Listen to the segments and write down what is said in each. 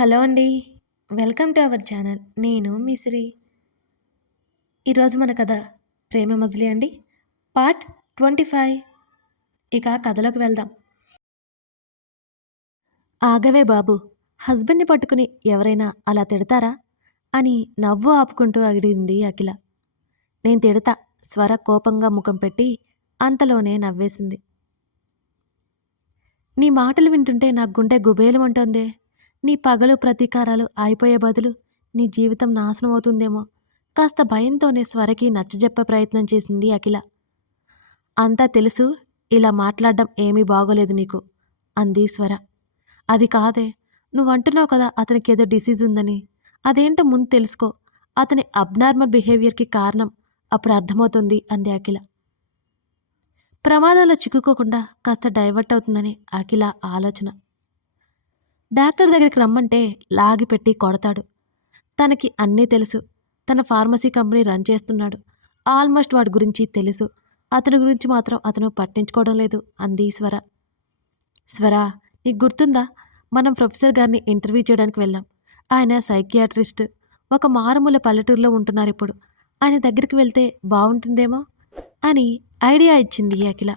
Hello అండి. Welcome to our channel. నేను మిశ్రీ ఈరోజు మన కథ ప్రేమ మజిలీ అండి. Part twenty five. ఇక కథలోకి వెళ్దాం. ఆగవే బాబు హస్బెండ్ని పట్టుకుని ఎవరైనా అలా తిడతారా? అని నవ్వు ఆపుకుంటూ అడిగింది అఖిల. నేను తిడతా స్వర కోపంగా ముఖం పెట్టి అంతలోనే నవ్వేసింది. నీ మాటలు వింటుంటే నా గుండె గుబేలమంటోందే. నీ పగలు ప్రతీకారాలు అయిపోయే బదులు నీ జీవితం నాశనం అవుతుందేమో. కాస్త భయంతోనే స్వరకి నచ్చజెప్పే ప్రయత్నం చేసింది అఖిల. అంతా తెలుసు ఇలా మాట్లాడడం ఏమీ బాగోలేదు నీకు అంది స్వర. అది కాదే నువ్వు అంటున్నావు కదా అతనికి ఏదో డిసీజ్ ఉందని. అదేంటో ముందు తెలుసుకో అతని అబ్నార్మల్ బిహేవియర్కి కారణం అప్పుడు అర్థమవుతుంది అంది అఖిల. ప్రమాదంలో చిక్కుకోకుండా కాస్త డైవర్ట్ అవుతుందని అఖిల ఆలోచన. డాక్టర్ దగ్గరికి రమ్మంటే లాగిపెట్టి కొడతాడు. తనకి అన్నీ తెలుసు. తన ఫార్మసీ కంపెనీ రన్ చేస్తున్నాడు. ఆల్మోస్ట్ వాడి గురించి తెలుసు. అతని గురించి మాత్రం అతను పట్టించుకోవడం లేదు అంది స్వర. స్వర నీకు గుర్తుందా? మనం ప్రొఫెసర్ గారిని ఇంటర్వ్యూ చేయడానికి వెళ్ళాం. ఆయన సైకియాట్రిస్ట్. ఒక మారుమూల పల్లెటూరులో ఉంటున్నారు ఇప్పుడు. ఆయన దగ్గరికి వెళ్తే బాగుంటుందేమో? అని ఐడియా ఇచ్చింది అఖిల.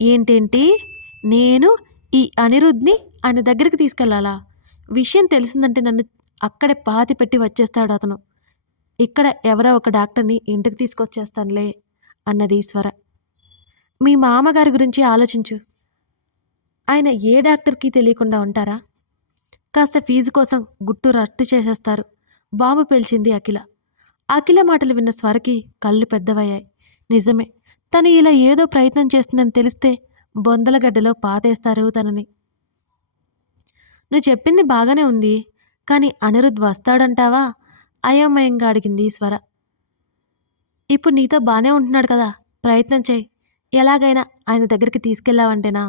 ఏంటేంటి? నేను ఈ అనిరుద్ధ్ని ఆయన దగ్గరికి తీసుకెళ్ళాలా విషయం తెలిసిందంటే నన్ను అక్కడే పాతి పెట్టి వచ్చేస్తాడు అతను. ఇక్కడ ఎవరో ఒక డాక్టర్ని ఇంటికి తీసుకొచ్చేస్తానులే అన్నది ఈశ్వర. మీ మామగారి గురించి ఆలోచించు. ఆయన ఏ డాక్టర్కి తెలియకుండా ఉంటారా? కాస్త ఫీజు కోసం గుట్టు రట్టు చేసేస్తారు. బాంబు పేల్చింది అఖిల. అఖిల మాటలు విన్న స్వరకి కళ్ళు పెద్దవయ్యాయి. నిజమే తను ఇలా ఏదో ప్రయత్నం చేస్తుందని తెలిస్తే బొందలగడ్డలో పాతేస్తారు తనని. నువ్వు చెప్పింది బాగానే ఉంది కానీ అనిరుద్ధ్ వస్తాడంటావా? అయోమయంగా అడిగింది స్వర ఇప్పుడు నీతో బాగానే ఉంటున్నాడు కదా ప్రయత్నం చేయి. ఎలాగైనా ఆయన దగ్గరికి తీసుకెళ్ళావంటేనా?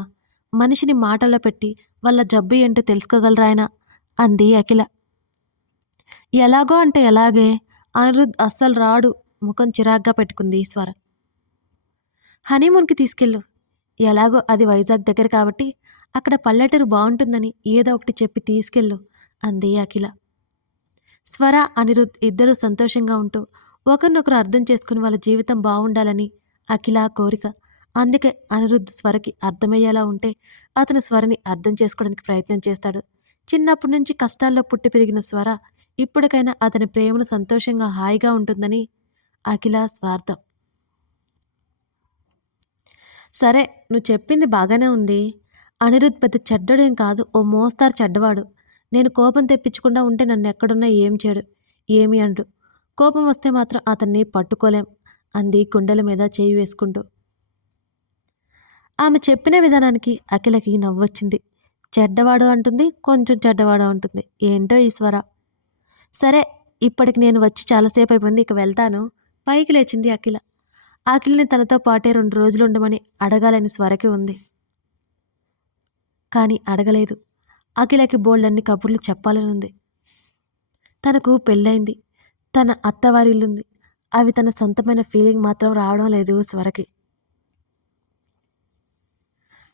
మనిషిని మాటల్లో పెట్టి వాళ్ళ జబ్బు ఏంటో తెలుసుకోగలరా ఆయన? అంది అఖిల. ఎలాగో అంటే ఎలాగే అనిరుద్ధ్ అస్సలు రాడు ముఖం చిరాగ్గా పెట్టుకుంది స్వర హనీమూన్కి తీసుకెళ్ళు ఎలాగో అది వైజాగ్ దగ్గర కాబట్టి అక్కడ పల్లెటూరు బాగుంటుందని ఏదో ఒకటి చెప్పి తీసుకెళ్ళు అంది అఖిల. స్వర అనిరుద్ ఇద్దరూ సంతోషంగా ఉంటూ ఒకరినొకరు అర్థం చేసుకుని వాళ్ళ జీవితం బాగుండాలని అఖిల కోరిక. అందుకే అనిరుద్ స్వరకి అర్థమయ్యేలా ఉంటే అతను స్వరని అర్థం చేసుకోవడానికి ప్రయత్నం చేస్తాడు. చిన్నప్పటి నుంచి కష్టాల్లో పుట్టి పెరిగిన స్వర ఇప్పటికైనా అతని ప్రేమను సంతోషంగా హాయిగా ఉంటుందని అఖిల స్వార్థం. సరే నువ్వు చెప్పింది బాగానే ఉంది. అనిరుద్ పెద్ద చెడ్డడేం కాదు ఓ మోస్తారు చెడ్డవాడు. నేను కోపం తెప్పించకుండా ఉంటే నన్ను ఎక్కడున్నా ఏం చేయడు ఏమి అండు కోపం వస్తే మాత్రం అతన్ని పట్టుకోలేం అంది కుండల మీద చేయి వేసుకుంటూ. ఆమె చెప్పిన విధానానికి అఖిలకి నవ్వొచ్చింది. చెడ్డవాడు అంటుంది కొంచెం చెడ్డవాడు అంటుంది. ఏంటో ఈశ్వర? సరే ఇప్పటికి నేను వచ్చి చాలాసేపు అయిపోయింది ఇక వెళ్తాను. పైకి లేచింది అఖిల. అఖిల్ని తనతో పాటే రెండు రోజులు ఉండమని అడగాలని స్వరకి ఉంది. కానీ అడగలేదు. అఖిలకి బోల్డన్ని కబుర్లు చెప్పాలని ఉంది తనకు పెళ్ళైంది తన అత్తవారిల్లుంది అవి తన సొంతమైన ఫీలింగ్ మాత్రం రావడం లేదు స్వరకి.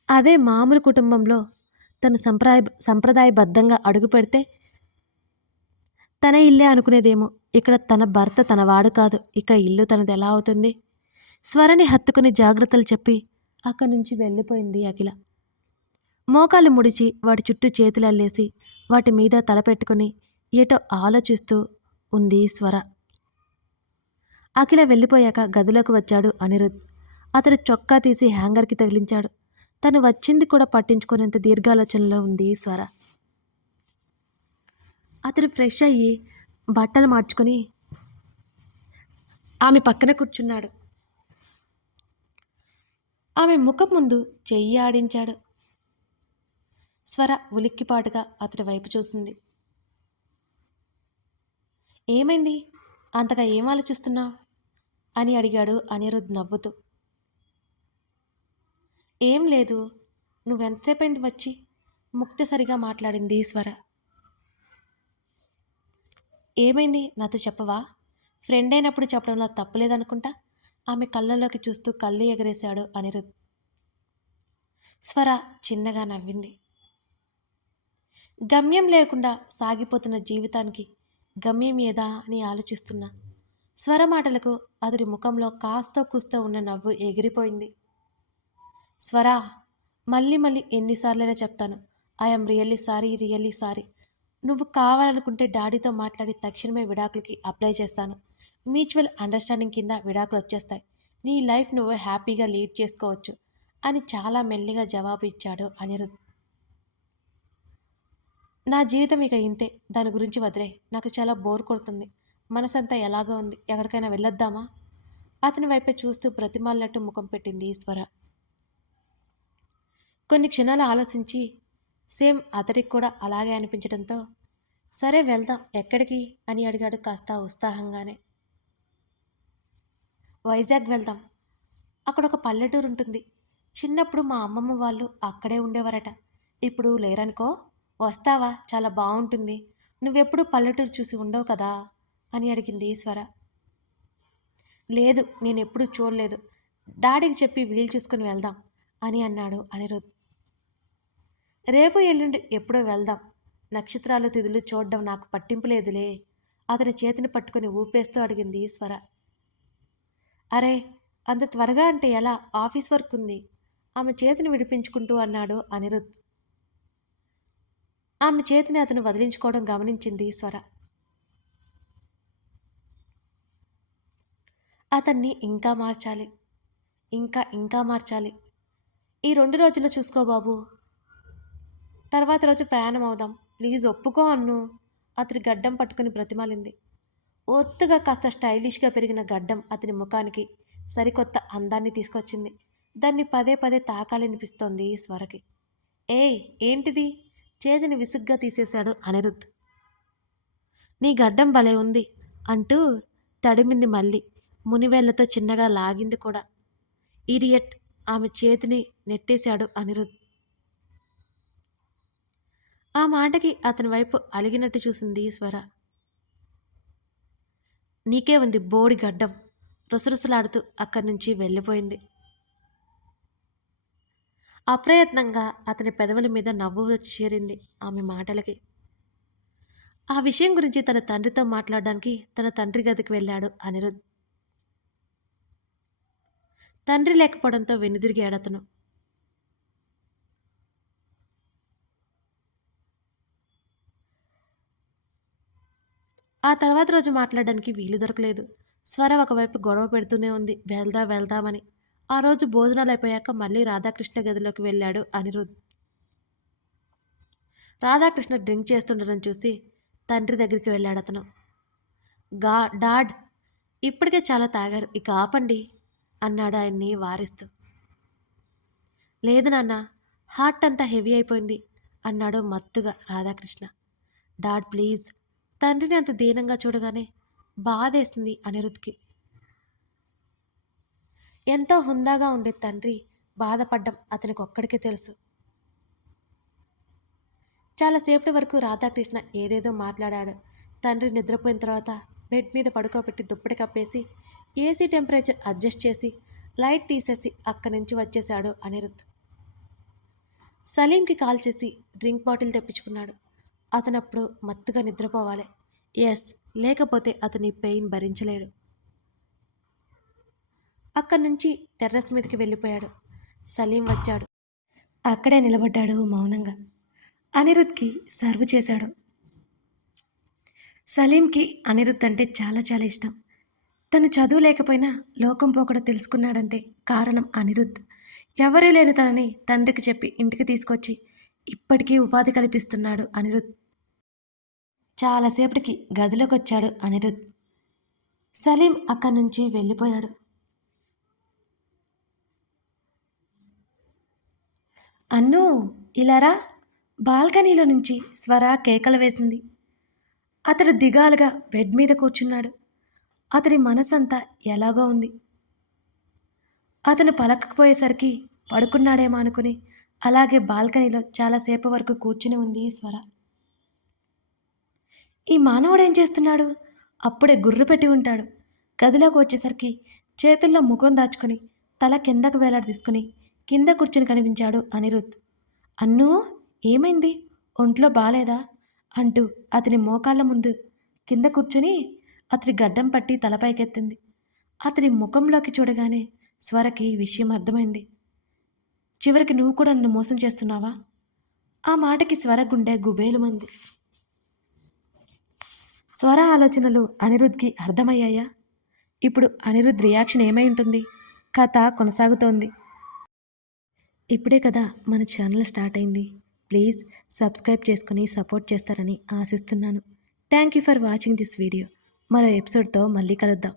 అదే మామూలు కుటుంబంలో తను సంప్రదాయ సంప్రదాయబద్ధంగా అడుగు పెడితే తన ఇల్లే అనుకునేదేమో. ఇక్కడ తన భర్త తన వాడు కాదు. ఇక ఇల్లు తనది ఎలా అవుతుంది? స్వరని హత్తుకుని జాగ్రత్తలు చెప్పి అక్కడి నుంచి వెళ్ళిపోయింది అఖిల. మోకాలు ముడిచి వాటి చుట్టూ చేతులల్లేసి వాటి మీద తలపెట్టుకుని ఏటో ఆలోచిస్తూ ఉంది స్వర. అఖిల వెళ్ళిపోయాక గదిలోకి వచ్చాడు అనిరుద్. అతడు చొక్కా తీసి హ్యాంగర్కి తగిలించాడు. తను వచ్చింది కూడా పట్టించుకునేంత దీర్ఘాలోచనలో ఉంది స్వర. అతడు ఫ్రెష్ అయ్యి బట్టలు మార్చుకొని ఆమె పక్కన కూర్చున్నాడు. ఆమె ముఖం ముందు చెయ్యి ఆడించాడు. స్వర ఉలిక్కిపాటుగా అతడి వైపు చూసింది. ఏమైంది? అంతగా ఏం ఆలోచిస్తున్నావు? అని అడిగాడు అనిరుద్ నవ్వుతూ. ఏం లేదు. నువ్వెంతసేపైంది వచ్చి ముక్తసరిగా మాట్లాడింది స్వర. ఏమైంది? నాతో చెప్పవా? ఫ్రెండ్ అయినప్పుడు చెప్పడంలో తప్పులేదనుకుంటా? ఆమె కళ్ళలోకి చూస్తూ కళ్ళు ఎగరేశాడు అనిరుద్. స్వర చిన్నగా నవ్వింది. గమ్యం లేకుండా సాగిపోతున్న జీవితానికి గమ్యం ఏదా అని ఆలోచిస్తున్నా స్వర మాటలకు అతడి ముఖంలో కాస్తో కూస్తో ఉన్న నవ్వు ఎగిరిపోయింది. స్వరా మళ్ళీ మళ్ళీ ఎన్నిసార్లైనా చెప్తాను. I'm really sorry really sorry. నువ్వు కావాలనుకుంటే డాడీతో మాట్లాడి తక్షణమే విడాకులకి అప్లై చేస్తాను. మ్యూచువల్ అండర్స్టాండింగ్ కింద విడాకులు వచ్చేస్తాయి. నీ లైఫ్ నువ్వు హ్యాపీగా లీడ్ చేసుకోవచ్చు అని చాలా మెల్లిగా జవాబు ఇచ్చాడు అనిరుద్. నా జీవితం ఇక ఇంతే. దాని గురించి వదిలే. నాకు చాలా బోర్ కొడుతుంది. మనసంతా ఎలాగో ఉంది. ఎక్కడికైనా వెళ్ళొద్దామా? అతని వైపే చూస్తూ బ్రతిమాలినట్టు ముఖం పెట్టింది ఈశ్వర. కొన్ని క్షణాలు ఆలోచించి సేమ్ అతడికి కూడా అలాగే అనిపించడంతో సరే వెళ్దాం ఎక్కడికి? అని అడిగాడు కాస్త ఉత్సాహంగానే. వైజాగ్ వెళ్దాం. అక్కడ ఒక పల్లెటూరు ఉంటుంది చిన్నప్పుడు మా అమ్మమ్మ వాళ్ళు అక్కడే ఉండేవారట. ఇప్పుడు లేరనుకో? వస్తావా? చాలా బాగుంటుంది నువ్వెప్పుడు పల్లెటూరు చూసి ఉండవు కదా? అని అడిగింది ఈశ్వర. లేదు నేను ఎప్పుడూ చూడలేదు. డాడీకి చెప్పి వీలు చూసుకుని వెళ్దాం అని అన్నాడు అనిరుద్. రేపు ఎల్లుండి ఎప్పుడో వెళ్దాం నక్షత్రాలు తిథులు చూడడం నాకు పట్టింపు లేదులే. అతని చేతిని పట్టుకుని ఊపేస్తూ అడిగింది ఈశ్వర. అరే అంత త్వరగా అంటే ఎలా? ఆఫీస్ వర్క్ ఉంది. ఆమె చేతిని విడిపించుకుంటూ అన్నాడు అనిరుద్. ఆమె చేతిని అతను వదిలించుకోవడం గమనించింది స్వర అతన్ని ఇంకా మార్చాలి. ఇంకా ఇంకా మార్చాలి. ఈ రెండు రోజులు చూసుకో బాబు. తర్వాత రోజు ప్రయాణం అవుదాం. ప్లీజ్ ఒప్పుకో అన్ను. అతని గడ్డం పట్టుకుని బ్రతిమాలింది. ఒత్తుగా కాస్త స్టైలిష్గా పెరిగిన గడ్డం అతని ముఖానికి సరికొత్త అందాన్ని తీసుకొచ్చింది. దాన్ని పదే పదే తాకాలనిపిస్తోంది స్వరకి. ఏయ్ ఏంటిది? చేతిని విసుగ్గా తీసేశాడు అనిరుద్ధ్ నీ గడ్డం భలే ఉంది అంటూ తడిమింది మళ్ళీ మునివేళ్ళతో చిన్నగా లాగింది కూడా. ఇడియట్ ఆమె చేతిని నెట్టేశాడు అనిరుద్ధ్ ఆ మాటకి అతని వైపు అలిగినట్టు చూసింది స్వర నీకే ఉంది బోడి గడ్డం రుసరుసలాడుతూ అక్కడి నుంచి వెళ్ళిపోయింది. అప్రయత్నంగా అతని పెదవుల మీద నవ్వు వచ్చి చేరింది ఆమె మాటలకి. ఆ విషయం గురించి తన తండ్రితో మాట్లాడడానికి తన తండ్రి గదికి వెళ్ళాడు అనిరుద్. తండ్రి లేకపోవడంతో వెనుదిరిగాడు అతను. ఆ తర్వాత రోజు మాట్లాడడానికి వీలు దొరకలేదు. స్వర ఒకవైపు గొడవ పెడుతూనే ఉంది. వెళ్దా వెళ్దామని. ఆ రోజు భోజనాలు అయిపోయాక మళ్ళీ రాధాకృష్ణ గదిలోకి వెళ్ళాడు అనిరుద్. రాధాకృష్ణ డ్రింక్ చేస్తుండడం చూసి తండ్రి దగ్గరికి వెళ్ళాడు అతను. గా డాడ్ ఇప్పటికే చాలా తాగారు. ఇక ఆపండి అన్నాడు ఆయన్ని వారిస్తూ. లేదు నాన్న హార్ట్ అంతా హెవీ అయిపోయింది అన్నాడు మత్తుగా రాధాకృష్ణ. డాడ్ ప్లీజ్ తండ్రిని అంత దీనంగా చూడగానే బాధేస్తుంది అనిరుద్ధ్కి. ఎంతో హుందాగా ఉండే తండ్రి బాధపడ్డం అతనికి ఒక్కడికే తెలుసు చాలాసేపటి వరకు రాధాకృష్ణ ఏదేదో మాట్లాడాడు. తండ్రి నిద్రపోయిన తర్వాత బెడ్ మీద పడుకోబెట్టి దుప్పటి కప్పేసి ఏసీ టెంపరేచర్ అడ్జస్ట్ చేసి లైట్ తీసేసి అక్కడి నుంచి వచ్చేశాడు అనిరుద్ సలీంకి కాల్ చేసి డ్రింక్ బాటిల్ తెప్పించుకున్నాడు. అతను అప్పుడు మత్తుగా నిద్రపోవాలి. ఎస్ లేకపోతే అతని పెయిన్ భరించలేడు. అక్కడి నుంచి టెర్రస్ మీదకి వెళ్ళిపోయాడు. సలీం వచ్చాడు. అక్కడే నిలబడ్డాడు మౌనంగా. అనిరుద్ధ్కి సర్వ్ చేశాడు. సలీంకి అనిరుద్ధ్ అంటే చాలా చాలా ఇష్టం. తను చదువు లేకపోయినా లోకం పోకడ తెలుసుకున్నాడంటే కారణం అనిరుద్ధ్ ఎవరూ లేని తనని తండ్రికి చెప్పి ఇంటికి తీసుకొచ్చి ఇప్పటికీ ఉపాధి కల్పిస్తున్నాడు అనిరుద్. చాలాసేపటికి గదిలోకి వచ్చాడు అనిరుద్. సలీం అక్కడి నుంచి వెళ్ళిపోయాడు. అన్ను ఇలారా బాల్కనీలో నుంచి స్వర కేకలు వేసింది. అతడు దిగాలుగా బెడ్ మీద కూర్చున్నాడు. అతడి మనసంతా ఎలాగో ఉంది. అతను పలకకపోయేసరికి పడుకున్నాడేమో అనుకుని అలాగే బాల్కనీలో చాలాసేపు వరకు కూర్చుని ఉంది స్వర. ఈ మానవుడేం చేస్తున్నాడు? అప్పుడే గుర్రు పెట్టి ఉంటాడు. గదిలోకి వచ్చేసరికి చేతుల్లో ముఖం దాచుకుని తల కిందకు వేలాడదీసుకుని కింద కూర్చుని కనిపించాడు అనిరుద్. అన్నూ ఏమైంది? ఒంట్లో బాలేదా? అంటూ అతని మోకాళ్ళ ముందు కింద కూర్చుని అతని గడ్డం పట్టి తలపైకెత్తింది. అతని ముఖంలోకి చూడగానే స్వరకి విషయం అర్థమైంది. చివరికి నువ్వు కూడా నన్ను మోసం చేస్తున్నావా? ఆ మాటకి స్వర గుండె గుబేలుమంది స్వర ఆలోచనలు అనిరుద్ధ్కి అర్థమయ్యాయా? ఇప్పుడు అనిరుద్ధ్ రియాక్షన్ ఏమై ఉంటుంది? కథ కొనసాగుతోంది. ఇప్పుడే కదా మన ఛానల్ స్టార్ట్ అయింది. ప్లీజ్ సబ్స్క్రైబ్ చేసుకుని సపోర్ట్ చేస్తారని ఆశిస్తున్నాను. Thank you for watching this video. మరో ఎపిసోడ్తో మళ్ళీ కలుద్దాం.